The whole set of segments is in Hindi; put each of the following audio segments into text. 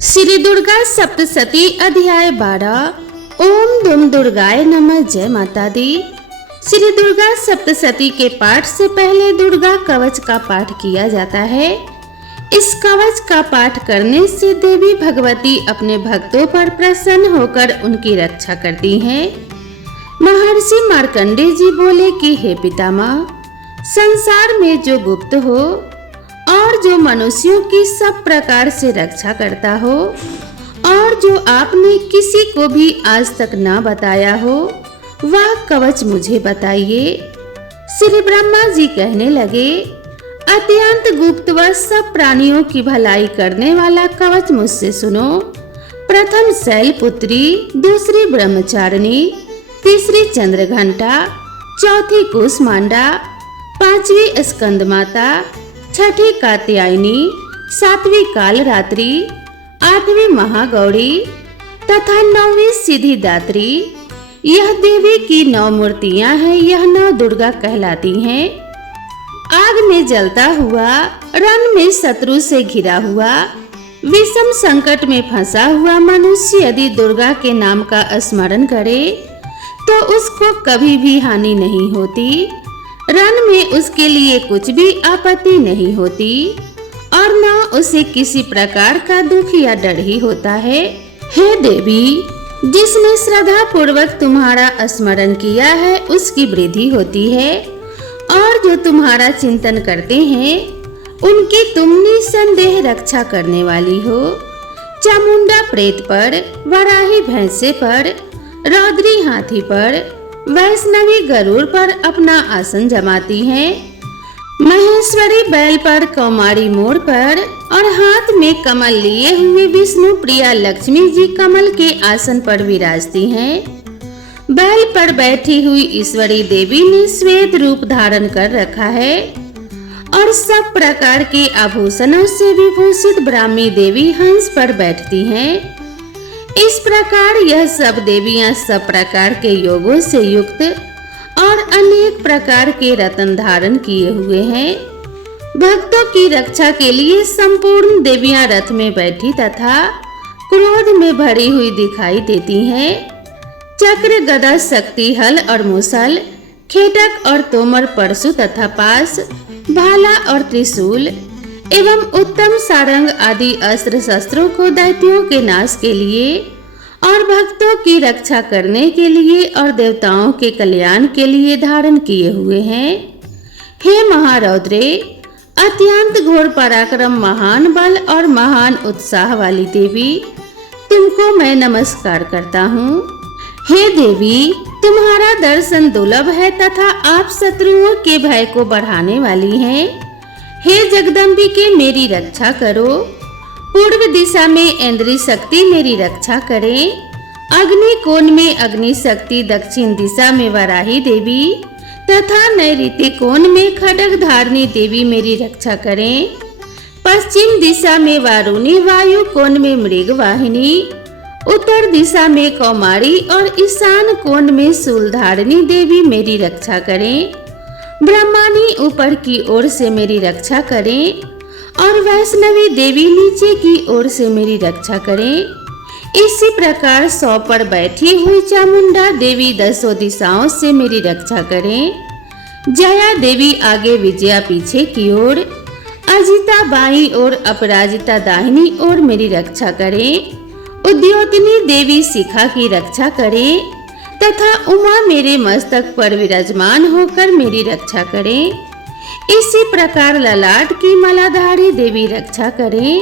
श्री दुर्गा सप्तशती अध्याय 12। ओम दुम दुर्गाय नमः। जय माता दी। श्री दुर्गा सप्तशती के पाठ से पहले दुर्गा कवच का पाठ किया जाता है। इस कवच का पाठ करने से देवी भगवती अपने भक्तों पर प्रसन्न होकर उनकी रक्षा करती हैं। महर्षि मार्कंडेय जी बोले कि हे पितामह, संसार में जो गुप्त हो और जो मनुष्यों की सब प्रकार से रक्षा करता हो और जो आपने किसी को भी आज तक ना बताया हो, वह कवच मुझे बताइए। श्री ब्रह्मा जी कहने लगे, अत्यंत गुप्त व सब प्राणियों की भलाई करने वाला कवच मुझसे सुनो। प्रथम शैलपुत्री, दूसरी ब्रह्मचारिणी, तीसरी चंद्रघंटा, चौथी कुसमांडा, पांचवी स्कंदमाता, छठी कात्यायनी, सातवीं कालरात्रि, आठवीं महागौरी तथा नौवीं सिद्धिदात्री। यह देवी की 9 मूर्तियां हैं। यह 9 दुर्गा कहलाती हैं। आग में जलता हुआ, रण में शत्रु से घिरा हुआ, विषम संकट में फंसा हुआ मनुष्य यदि दुर्गा के नाम का स्मरण करे तो उसको कभी भी हानि नहीं होती। रण में उसके लिए कुछ भी आपत्ति नहीं होती और न उसे किसी प्रकार का दुख या डर ही होता है। हे देवी, जिसने श्रद्धा पूर्वक तुम्हारा स्मरण किया है उसकी वृद्धि होती है और जो तुम्हारा चिंतन करते हैं उनकी तुम निसंदेह रक्षा करने वाली हो। चामुंडा प्रेत पर, वराही भैंसे पर, रौद्री हाथी पर, वैष्णवी गरुड़ पर अपना आसन जमाती हैं। महेश्वरी बैल पर, कौमारी मोर पर और हाथ में कमल लिए हुए विष्णु प्रिया लक्ष्मी जी कमल के आसन पर विराजती हैं। बैल पर बैठी हुई ईश्वरी देवी ने श्वेत रूप धारण कर रखा है और सब प्रकार के आभूषणों से विभूषित ब्राह्मी देवी हंस पर बैठती हैं। इस प्रकार यह सब देवियां सब प्रकार के योगों से युक्त और अनेक प्रकार के रत्न धारण किए हुए हैं। भक्तों की रक्षा के लिए संपूर्ण देवियां रथ में बैठी तथा क्रोध में भरी हुई दिखाई देती हैं। चक्र, गदा, शक्ति, हल और मुसल, खेटक और तोमर, परशु तथा पास, भाला और त्रिशूल एवं उत्तम सारंग आदि अस्त्र शस्त्रों को दैत्यों के नाश के लिए और भक्तों की रक्षा करने के लिए और देवताओं के कल्याण के लिए धारण किए हुए हैं। हे महारौद्रे, अत्यंत घोर पराक्रम, महान बल और महान उत्साह वाली देवी, तुमको मैं नमस्कार करता हूँ। हे देवी, तुम्हारा दर्शन दुर्लभ है तथा आप शत्रुओं के भय को बढ़ाने वाली हैं। हे जगदम्बिके, मेरी रक्षा करो। पूर्व दिशा में इंद्री शक्ति मेरी रक्षा करें। अग्नि कोण में अग्नि शक्ति, दक्षिण दिशा में वराही देवी तथा नैऋत्य कोण में खड्ग धारणी देवी मेरी रक्षा करें। पश्चिम दिशा में वारुणी, वायु कोण में मृगवाहिनी, उत्तर दिशा में कौमारी और ईशान कोण में शूलधारिणी देवी मेरी रक्षा करें। ब्रह्मानी ऊपर की ओर से मेरी रक्षा करें और वैष्णवी देवी नीचे की ओर से मेरी रक्षा करें। इसी प्रकार 100 पर बैठी हुई चामुंडा देवी 10 दिशाओं से मेरी रक्षा करें। जया देवी आगे, विजया पीछे की ओर, अजिता बाईं ओर, अपराजिता दाहिनी ओर मेरी रक्षा करें। उद्योतनी देवी शिखा की रक्षा करें तथा उमा मेरे मस्तक पर विराजमान होकर मेरी रक्षा करें। इसी प्रकार ललाट की मालाधारी देवी रक्षा करें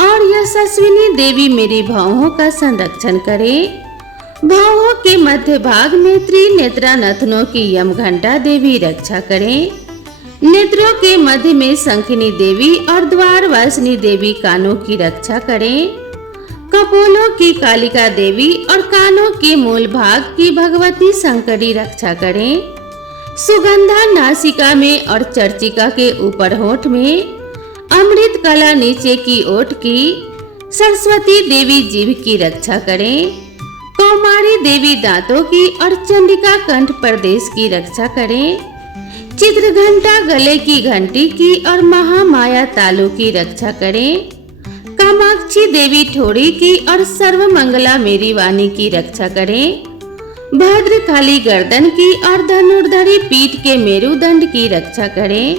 और यशस्विनी देवी मेरी भौहों का संरक्षण करें। भौहों के मध्य भाग में त्रिनेत्रा नथनों की यमघंटा देवी रक्षा करें। नेत्रों के मध्य में शंखिनी देवी और द्वारवासिनी देवी कानों की रक्षा करें। कपोलों की कालिका देवी और कानों के मूल भाग की भगवती शंकरी रक्षा करें। सुगंधा नासिका में और चर्चिका के ऊपर होठ में, अमृत कला नीचे की ओठ की, सरस्वती देवी जीभ की रक्षा करें। कौमारी देवी दांतों की और चंडिका कंठ प्रदेश की रक्षा करें। चित्रघंटा गले की घंटी की और महामाया तालु की रक्षा करें। कामाक्षी देवी ठोड़ी की और सर्वमंगला मेरी वाणी की रक्षा करें। भद्रकाली गर्दन की और धनुर्धरी पीठ के मेरुदंड की रक्षा करें।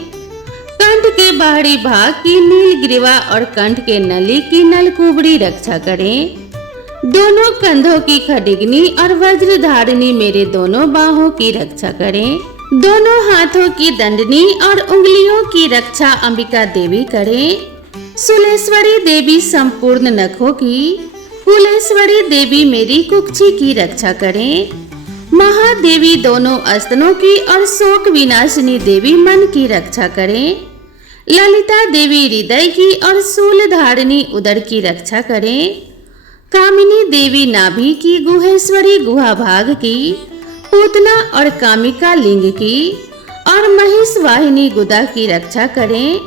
कंठ के बाहरी भाग की नीलग्रीवा और कंठ के नली की नलकुबड़ी रक्षा करें। दोनों कंधों की खडिगनी और वज्रधारिणी मेरे दोनों बाहों की रक्षा करें। दोनों हाथों की दंडनी और उंगलियों की रक्षा अंबिका देवी करें। सुलेश्वरी देवी संपूर्ण नखों की, कुलेश्वरी देवी मेरी कुक्षी की रक्षा करें। महादेवी दोनों अस्तनों की और शोक विनाशिनी देवी मन की रक्षा करें। ललिता देवी हृदय की और शूलधारिणी उदर की रक्षा करें। कामिनी देवी नाभि की, गुहेश्वरी गुहा भाग की, पूतना और कामिका लिंग की और महिष वाहिनी गुदा की रक्षा करें।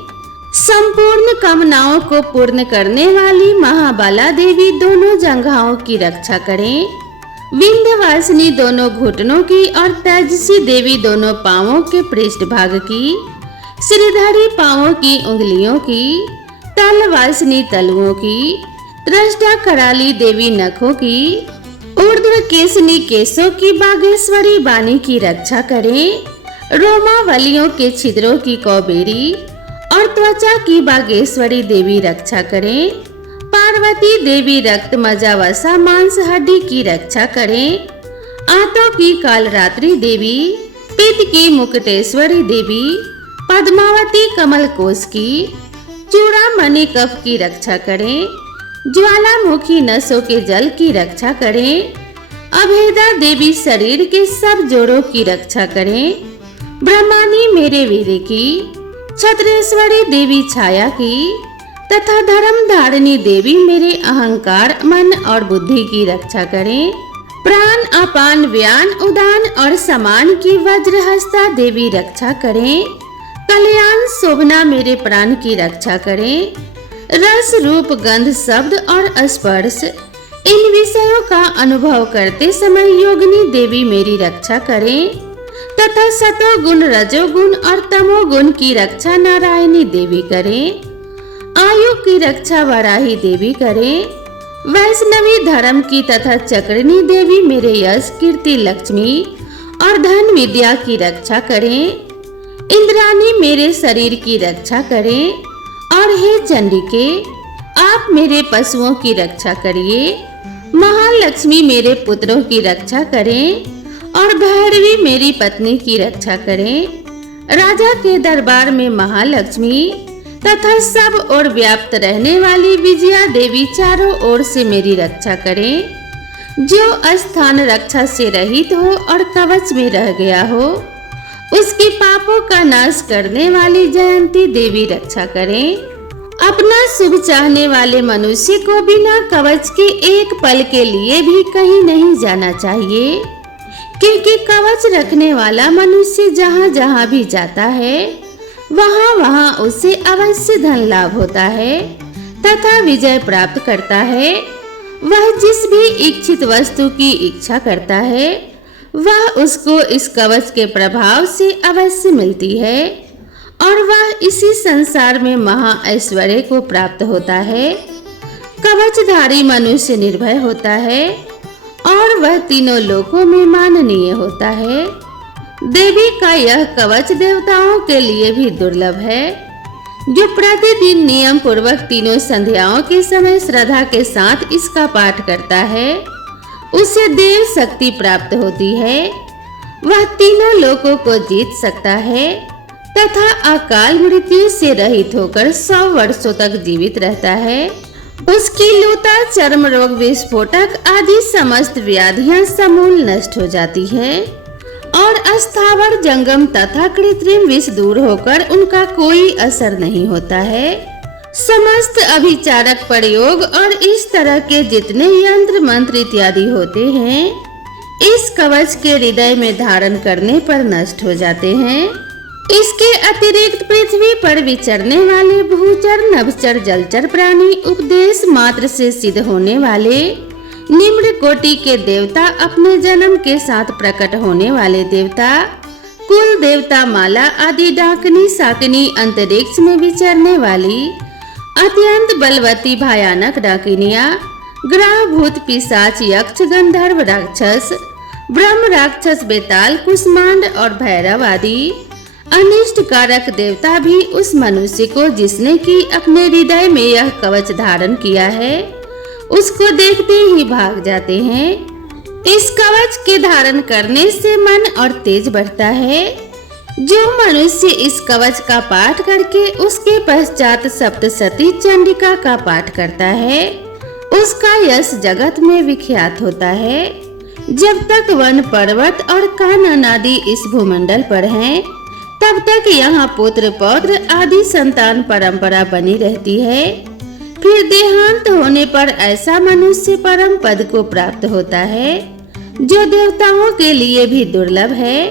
संपूर्ण कामनाओं को पूर्ण करने वाली महाबाला देवी दोनों जंघाओं की रक्षा करें। विंध्यवासिनी दोनों घुटनों की और तेजसी देवी दोनों पांवों के पृष्ठभाग की, श्रीधरी पांवों की उंगलियों की, तलवासिनी तलुओं की, दृष्टा कराली देवी नखों की, ऊर्ध्व केसनी केशों की बागेश्वरी बानी की रक्षा करें। रोमावलियों के छिद्रों की कौबेरी और त्वचा की बागेश्वरी देवी रक्षा करें। पार्वती देवी रक्त मजा वसा मांस हड्डी की रक्षा करें। आंतों की कालरात्रि देवी, पित्त की मुकुटेश्वरी देवी, पद्मावती कमल कोश की, चूड़ामणि कफ की रक्षा करें। ज्वालामुखी नसों के जल की रक्षा करें। अभेदा देवी शरीर के सब जोड़ों की रक्षा करें। ब्रह्मानी मेरे वीर की, छत्रेश्वरी देवी छाया की तथा धर्म धारिणी देवी मेरे अहंकार, मन और बुद्धि की रक्षा करें। प्राण, अपान, व्यान, उदान और समान की वज्रहस्ता देवी रक्षा करें। कल्याण, शोभना मेरे प्राण की रक्षा करें। रस, रूप, गंध, शब्द और स्पर्श इन विषयों का अनुभव करते समय योगिनी देवी मेरी रक्षा करें तथा सतोगुण, रजोगुण और तमोगुण की रक्षा नारायणी देवी करें। आयु की रक्षा वराही देवी करें। वैष्णवी धर्म की तथा चक्रिणी देवी मेरे यश, कीर्ति, लक्ष्मी और धन विद्या की रक्षा करें। इंद्राणी मेरे शरीर की रक्षा करें। और हे चंडिके, आप मेरे पशुओं की रक्षा करिए। महालक्ष्मी मेरे पुत्रों की रक्षा करें और भैरवी मेरी पत्नी की रक्षा करें। राजा के दरबार में महालक्ष्मी तथा सब ओर व्याप्त रहने वाली विजया देवी चारों ओर से मेरी रक्षा करें। जो स्थान रक्षा से रहित हो और कवच में रह गया हो, उसकी पापों का नाश करने वाली जयंती देवी रक्षा करें। अपना शुभ चाहने वाले मनुष्य को बिना कवच के एक पल के लिए भी कहीं नहीं जाना चाहिए, क्योंकि कवच रखने वाला मनुष्य जहाँ जहाँ भी जाता है वहाँ वहाँ उसे अवश्य धन लाभ होता है तथा विजय प्राप्त करता है। वह जिस भी इच्छित वस्तु की इच्छा करता है वह उसको इस कवच के प्रभाव से अवश्य मिलती है और वह इसी संसार में महा ऐश्वर्य को प्राप्त होता है। कवचधारी मनुष्य निर्भय होता है और वह तीनों लोकों में माननीय होता है। देवी का यह कवच देवताओं के लिए भी दुर्लभ है। जो प्रतिदिन नियम पूर्वक तीनों संध्याओं के समय श्रद्धा के साथ इसका पाठ करता है उसे देव शक्ति प्राप्त होती है। वह तीनों लोकों को जीत सकता है तथा अकाल मृत्यु से रहित होकर 100 वर्षों तक जीवित रहता है। उसकी लूता, चर्म रोग, विस्फोटक आदि समस्त व्याधियां समूल नष्ट हो जाती है और अस्थावर, जंगम तथा कृत्रिम विष दूर होकर उनका कोई असर नहीं होता है। समस्त अभिचारक प्रयोग और इस तरह के जितने यंत्र मंत्र इत्यादि होते हैं इस कवच के हृदय में धारण करने पर नष्ट हो जाते हैं। इसके अतिरिक्त पृथ्वी पर विचरने वाले भूचर, नभचर, जलचर प्राणी, उपदेश मात्र से सिद्ध होने वाले निम्न कोटि के देवता, अपने जन्म के साथ प्रकट होने वाले देवता, कुल देवता, माला आदि डाकनी, साकनी, अंतरिक्ष में विचरने वाली अत्यंत बलवती भयानक डाकिनिया, ग्रह भूत पिशाच यक्ष गंधर्व राक्षस ब्रह्म राक्षस बेताल कुष्मांड और भैरव आदि अनिष्ट कारक देवता भी उस मनुष्य को जिसने कि अपने हृदय में यह कवच धारण किया है उसको देखते ही भाग जाते हैं। इस कवच के धारण करने से मन और तेज बढ़ता है। जो मनुष्य इस कवच का पाठ करके उसके पश्चात सप्तशती चंडिका का पाठ करता है उसका यश जगत में विख्यात होता है। जब तक वन पर्वत और कानन आदि इस भूमंडल पर हैं, तब तक यहाँ पुत्र पौत्र आदि संतान परंपरा बनी रहती है। फिर देहांत होने पर ऐसा मनुष्य परम पद को प्राप्त होता है जो देवताओं के लिए भी दुर्लभ है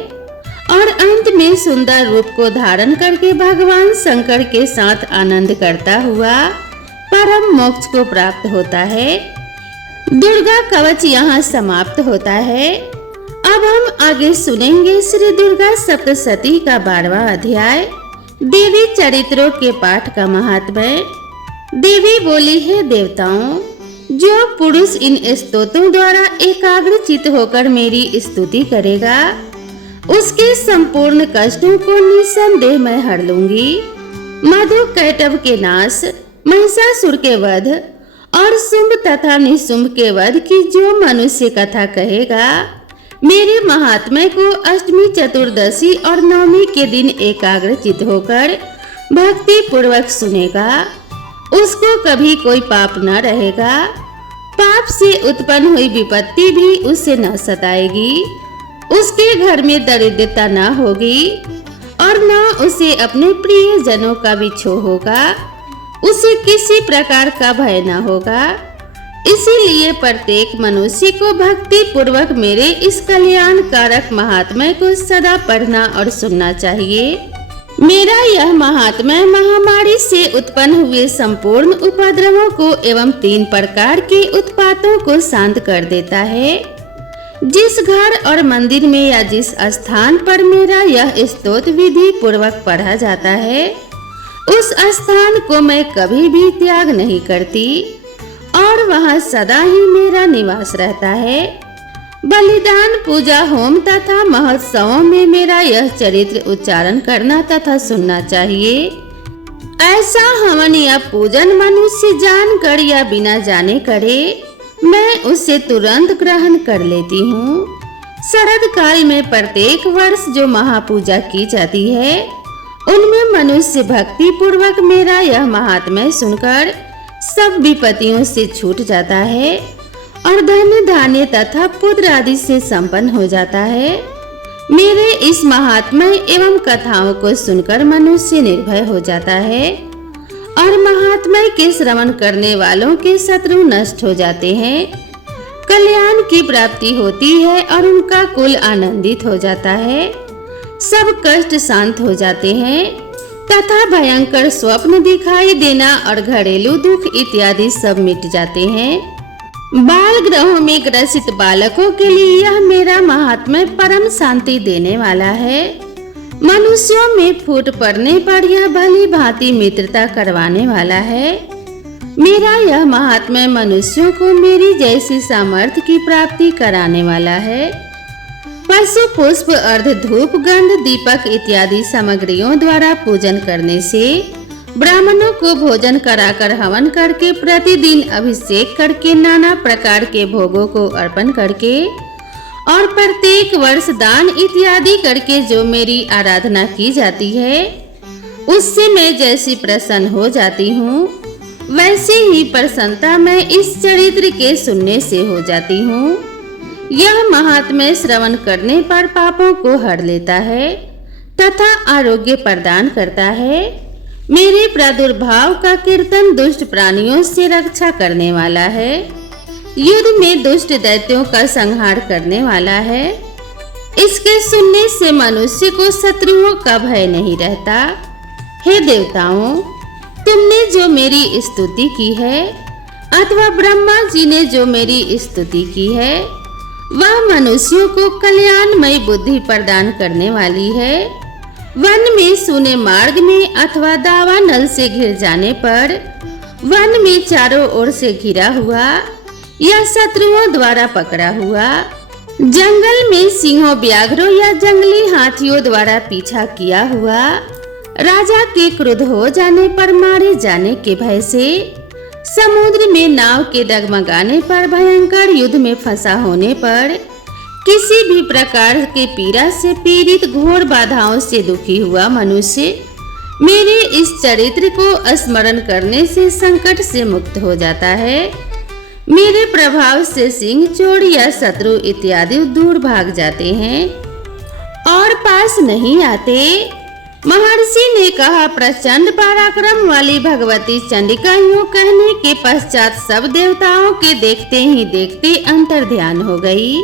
और अंत में सुंदर रूप को धारण करके भगवान शंकर के साथ आनंद करता हुआ परम मोक्ष को प्राप्त होता है। दुर्गा कवच यहाँ समाप्त होता है। अब हम आगे सुनेंगे श्री दुर्गा सप्तशती का 12वां अध्याय देवी चरित्रों के पाठ का महात्म्य। देवी बोली है, देवताओं, जो पुरुष इन स्तोत्रों द्वारा एकाग्रचित होकर मेरी स्तुति करेगा उसके संपूर्ण कष्टों को निसंदेह मैं हर लूंगी। मधु कैटव के नाश, महिषासुर के वध और शुंभ तथा निशुंभ के वध की जो मनुष्य कथा कहेगा, मेरे महात्म्य को अष्टमी चतुर्दशी और नवमी के दिन एकाग्रचित होकर भक्ति पूर्वक सुनेगा, उसको कभी कोई पाप न रहेगा। पाप से उत्पन्न हुई विपत्ति भी उसे न सताएगी। उसके घर में दरिद्रता न होगी और न उसे अपने प्रिय जनों का विछोह होगा। उसे किसी प्रकार का भय न होगा। इसीलिए प्रत्येक मनुष्य को भक्ति पूर्वक मेरे इस कल्याण कारक महात्म्य को सदा पढ़ना और सुनना चाहिए। मेरा यह महात्म्य महामारी से उत्पन्न हुए संपूर्ण उपद्रवों को एवं 3 प्रकार के उत्पातों को शांत कर देता है। जिस घर और मंदिर में या जिस स्थान पर मेरा यह स्तोत्र विधि पूर्वक पढ़ा जाता है उस स्थान को मैं कभी भी त्याग नहीं करती और वहाँ सदा ही मेरा निवास रहता है। बलिदान, पूजा, होम तथा महोत्सवों में मेरा यह चरित्र उच्चारण करना तथा सुनना चाहिए। ऐसा हवन या पूजन मनुष्य जानकर या बिना जाने करे, मैं उसे तुरंत ग्रहण कर लेती हूँ। शरद काल में प्रत्येक वर्ष जो महापूजा की जाती है उनमें मनुष्य भक्ति पूर्वक मेरा यह महात्म्य सुनकर सब विपत्तियों से छूट जाता है और धन धान्य तथा पुत्र आदि से संपन्न हो जाता है। मेरे इस महात्म्य एवं कथाओं को सुनकर मनुष्य निर्भय हो जाता है और महात्म्य के श्रवण करने वालों के शत्रु नष्ट हो जाते हैं। कल्याण की प्राप्ति होती है और उनका कुल आनंदित हो जाता है। सब कष्ट शांत हो जाते हैं तथा भयंकर स्वप्न दिखाई देना और घरेलू दुख इत्यादि सब मिट जाते हैं। बाल ग्रहों में ग्रसित बालकों के लिए यह मेरा महात्म्य परम शांति देने वाला है। मनुष्यों में फूट पड़ने पर यह भली भांति मित्रता करवाने वाला है। मेरा यह महात्म्य मनुष्यों को मेरी जैसी सामर्थ्य की प्राप्ति कराने वाला है। पशु पुष्प अर्ध धूप गंध दीपक इत्यादि सामग्रियों द्वारा पूजन करने से, ब्राह्मणों को भोजन कराकर हवन करके, प्रतिदिन अभिषेक करके, नाना प्रकार के भोगों को अर्पण करके और प्रत्येक वर्ष दान इत्यादि करके जो मेरी आराधना की जाती है उससे मैं जैसी प्रसन्न हो जाती हूँ वैसे ही प्रसन्नता मैं इस चरित्र के सुनने से हो जाती हूँ। यह महात्म्य श्रवण करने पर पापों को हर लेता है तथा आरोग्य प्रदान करता है। मेरे प्रादुर्भाव का कीर्तन दुष्ट प्राणियों से रक्षा करने वाला है। युद्ध में दुष्ट दैत्यों का संहार करने वाला है। इसके सुनने से मनुष्य को शत्रुओं का भय नहीं रहता। हे देवताओं, तुमने जो मेरी स्तुति की है अथवा ब्रह्मा जी ने जो मेरी स्तुति की है वह मनुष्यों को कल्याणमयी बुद्धि प्रदान करने वाली है। वन में सूने मार्ग में अथवा दावा नल से घिर जाने पर वन में चारों ओर से घिरा हुआ या शत्रुओं द्वारा पकड़ा हुआ, जंगल में सिंहों, व्याघ्रों या जंगली हाथियों द्वारा पीछा किया हुआ, राजा के क्रोध हो जाने पर मारे जाने के भय से, समुद्र में नाव के डगमगाने पर, भयंकर युद्ध में फंसा होने पर, किसी भी प्रकार के पीड़ा से पीड़ित, घोर बाधाओं से दुखी हुआ मनुष्य मेरे इस चरित्र को स्मरण करने से संकट से मुक्त हो जाता है। मेरे प्रभाव से सिंह, चोर या शत्रु इत्यादि दूर भाग जाते हैं और पास नहीं आते। महर्षि ने कहा, प्रचंड पराक्रम वाली भगवती चंडिका यूं कहने के पश्चात सब देवताओं के देखते ही देखते अंतर ध्यान हो गई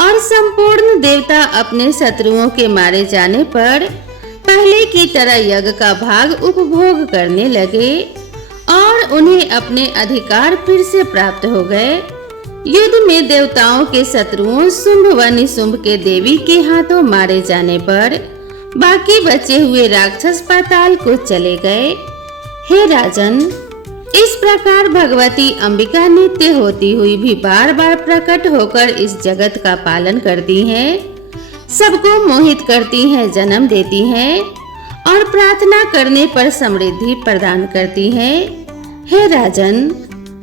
और संपूर्ण देवता अपने शत्रुओं के मारे जाने पर पहले की तरह यज्ञ का भाग उपभोग करने लगे और उन्हें अपने अधिकार फिर से प्राप्त हो गए। युद्ध में देवताओं के शत्रुओं शुंभ व निशुंभ के देवी के हाथों मारे जाने पर बाकी बचे हुए राक्षस पाताल को चले गए। हे राजन, इस प्रकार भगवती अंबिका नित्य होती हुई भी बार बार प्रकट होकर इस जगत का पालन करती हैं, सबको मोहित करती हैं, जन्म देती हैं और प्रार्थना करने पर समृद्धि प्रदान करती हैं। हे राजन,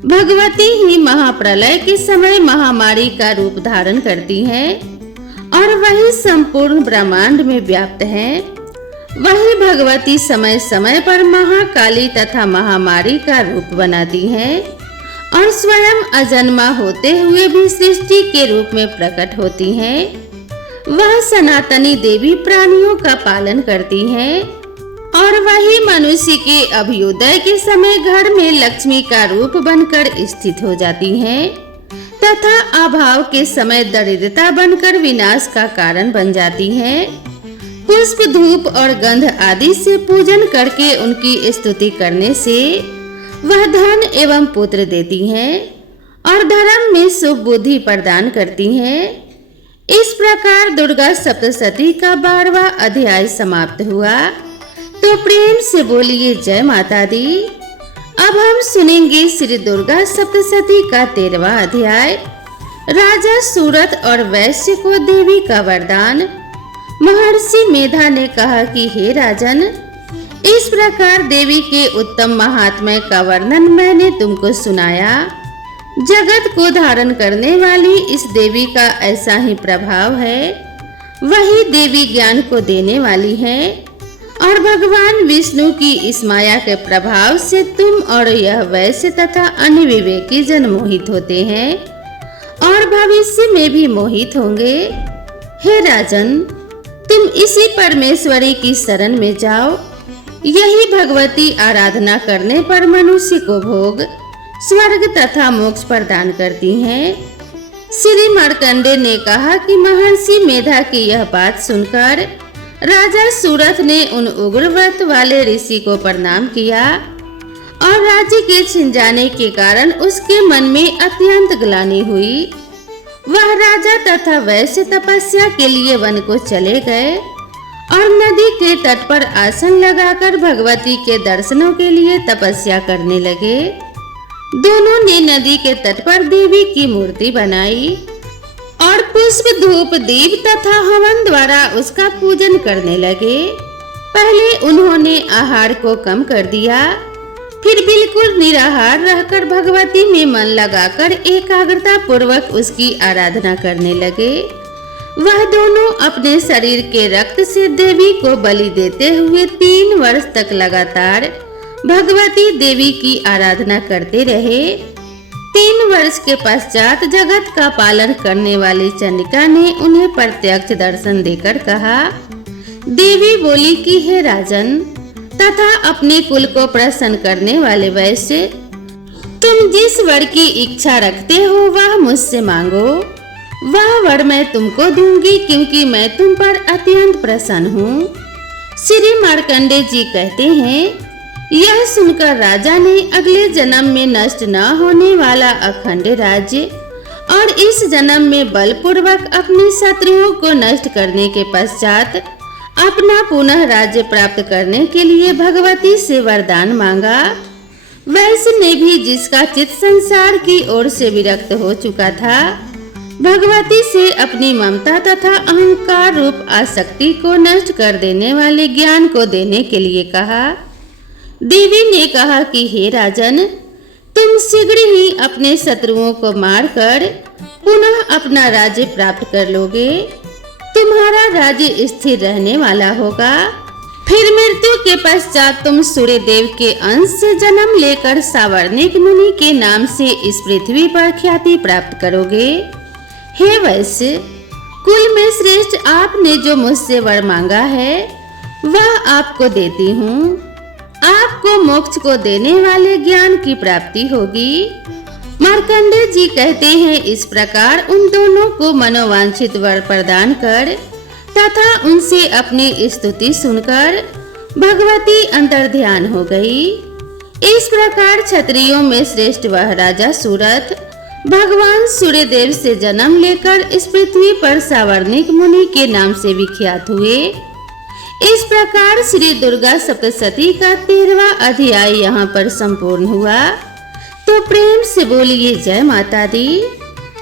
भगवती ही महाप्रलय के समय महामारी का रूप धारण करती हैं और वही संपूर्ण ब्रह्मांड में व्याप्त है। वही भगवती समय समय पर महाकाली तथा महामारी का रूप बनाती हैं और स्वयं अजन्मा होते हुए भी सृष्टि के रूप में प्रकट होती हैं। वह सनातनी देवी प्राणियों का पालन करती हैं और वही मनुष्य के अभ्युदय के समय घर में लक्ष्मी का रूप बनकर स्थित हो जाती हैं तथा अभाव के समय दरिद्रता बनकर विनाश का कारण बन जाती हैं। पुष्प, धूप और गंध आदि से पूजन करके उनकी स्तुति करने से वह धन एवं पुत्र देती हैं और धर्म में शुभ बुद्धि प्रदान करती हैं। इस प्रकार दुर्गा सप्तशती का 12वां अध्याय समाप्त हुआ। तो प्रेम से बोलिए जय माता दी। अब हम सुनेंगे श्री दुर्गा सप्तशती का 13वां अध्याय, राजा सूरत और वैश्य को देवी का वरदान। महर्षि मेधा ने कहा कि हे राजन, इस प्रकार देवी के उत्तम महात्म्य का वर्णन मैंने तुमको सुनाया। जगत को धारण करने वाली इस देवी का ऐसा ही प्रभाव है। वही देवी ज्ञान को देने वाली है और भगवान विष्णु की इस माया के प्रभाव से तुम और यह वैश्य तथा अन्य विवेकी जन मोहित होते हैं और भविष्य में भी मोहित होंगे। हे राजन, तुम इसी परमेश्वरी की शरण में जाओ। यही भगवती आराधना करने पर मनुष्य को भोग, स्वर्ग तथा मोक्ष प्रदान करती हैं। श्री मार्कंडे ने कहा कि महर्षि मेधा की यह बात सुनकर राजा सूरत ने उन उग्र व्रत वाले ऋषि को प्रणाम किया और राज्य के छिन जाने के कारण उसके मन में अत्यंत ग्लानि हुई। वह राजा तथा वैश्य तपस्या के लिए वन को चले गए और नदी के तट पर आसन लगाकर भगवती के दर्शनों के लिए तपस्या करने लगे। दोनों ने नदी के तट पर देवी की मूर्ति बनाई और पुष्प, धूप, दीप तथा हवन द्वारा उसका पूजन करने लगे। पहले उन्होंने आहार को कम कर दिया, फिर बिल्कुल निराहार रहकर भगवती में मन लगाकर एकाग्रता पूर्वक उसकी आराधना करने लगे। वह दोनों अपने शरीर के रक्त से देवी को बलि देते हुए 3 वर्ष तक लगातार भगवती देवी की आराधना करते रहे। 3 वर्ष के पश्चात जगत का पालन करने वाली चंडिका ने उन्हें प्रत्यक्ष दर्शन देकर कहा। देवी बोली कि हे राजन तथा अपने कुल को प्रसन्न करने वाले वैश्य, तुम जिस वर की इच्छा रखते हो वह मुझसे मांगो। वह वर मैं तुमको दूंगी क्योंकि मैं तुम पर अत्यंत प्रसन्न हूँ। श्री मार्कंडे जी कहते हैं, यह सुनकर राजा ने अगले जन्म में नष्ट न होने वाला अखंड राज्य और इस जन्म में बलपूर्वक अपने शत्रुओं को नष्ट करने के पश्चात अपना पुनः राज्य प्राप्त करने के लिए भगवती से वरदान मांगा। वैश्य ने भी, जिसका चित्त संसार की ओर से विरक्त हो चुका था, भगवती से अपनी ममता तथा अहंकार रूप आसक्ति को नष्ट कर देने वाले ज्ञान को देने के लिए कहा। देवी ने कहा कि हे राजन, तुम शीघ्र ही अपने शत्रुओं को मारकर पुनः अपना राज्य प्राप्त कर लोगे। तुम्हारा राज्य स्थिर रहने वाला होगा। फिर मृत्यु के पश्चात तुम सूर्य देव के अंश से जन्म लेकर सावर्णिक मुनि के नाम से इस पृथ्वी पर ख्याति प्राप्त करोगे। हे वैश्य, कुल में श्रेष्ठ, आपने जो मुझसे वर मांगा है वह आपको देती हूँ। आपको मोक्ष को देने वाले ज्ञान की प्राप्ति होगी। मार्कंडेय जी कहते हैं, इस प्रकार उन दोनों को मनोवांछित वर प्रदान कर तथा उनसे अपनी स्तुति सुनकर भगवती अंतर्ध्यान हो गई। इस प्रकार क्षत्रियों में श्रेष्ठ वह राजा सूरथ भगवान सूर्य देव से जन्म लेकर इस पृथ्वी पर सावर्णिक मुनि के नाम से विख्यात हुए। इस प्रकार श्री दुर्गा सप्तशती का 13वां अध्याय यहाँ पर संपूर्ण हुआ। तो प्रेम से बोलिए जय माता दी।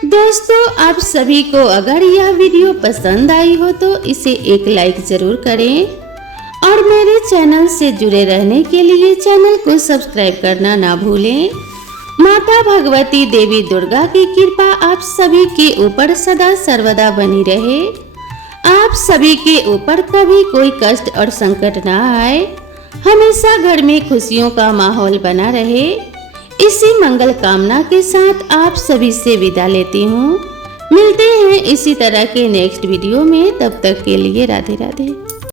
दोस्तों, आप सभी को अगर यह वीडियो पसंद आई हो तो इसे एक लाइक जरूर करें और मेरे चैनल से जुड़े रहने के लिए चैनल को सब्सक्राइब करना ना भूलें। माता भगवती देवी दुर्गा की कृपा आप सभी के ऊपर सदा सर्वदा बनी रहे। आप सभी के ऊपर कभी कोई कष्ट और संकट ना आए। हमेशा घर में खुशियों का माहौल बना रहे। इसी मंगल कामना के साथ आप सभी से विदा लेती हूँ। मिलते हैं इसी तरह के नेक्स्ट वीडियो में। तब तक के लिए राधे राधे।